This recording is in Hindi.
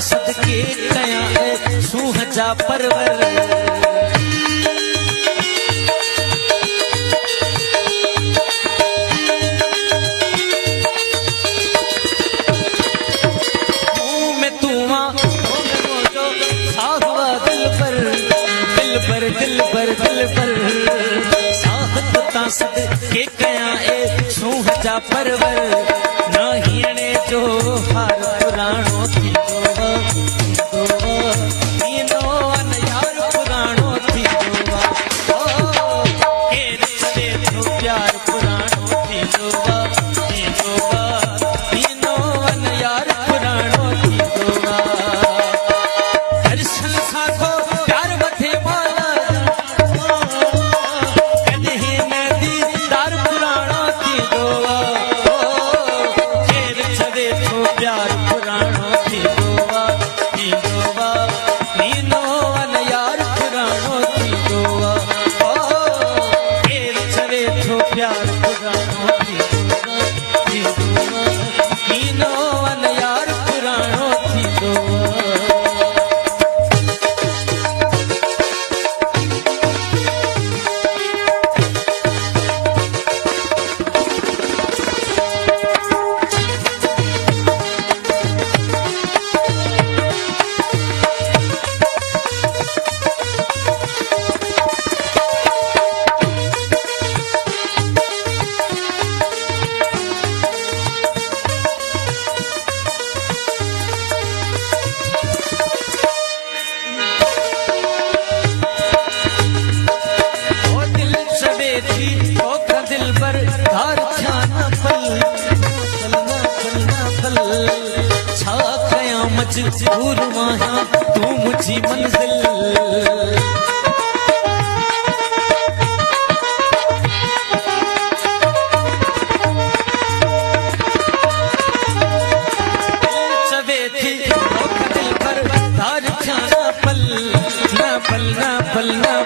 सदके कया सूह जा परवर के कया सूह जा परवर नहीं ने जो हार पुराणो थी नीनो अन यार पुराणो थी केर चले तो प्यार पुराणो थी नीनो अन यार पुराणो थी दर्शन साखो प्यार वठे मजबूर वहाँ तू मुझी मंजिल चवे थी दिल पर तार खाना पल ना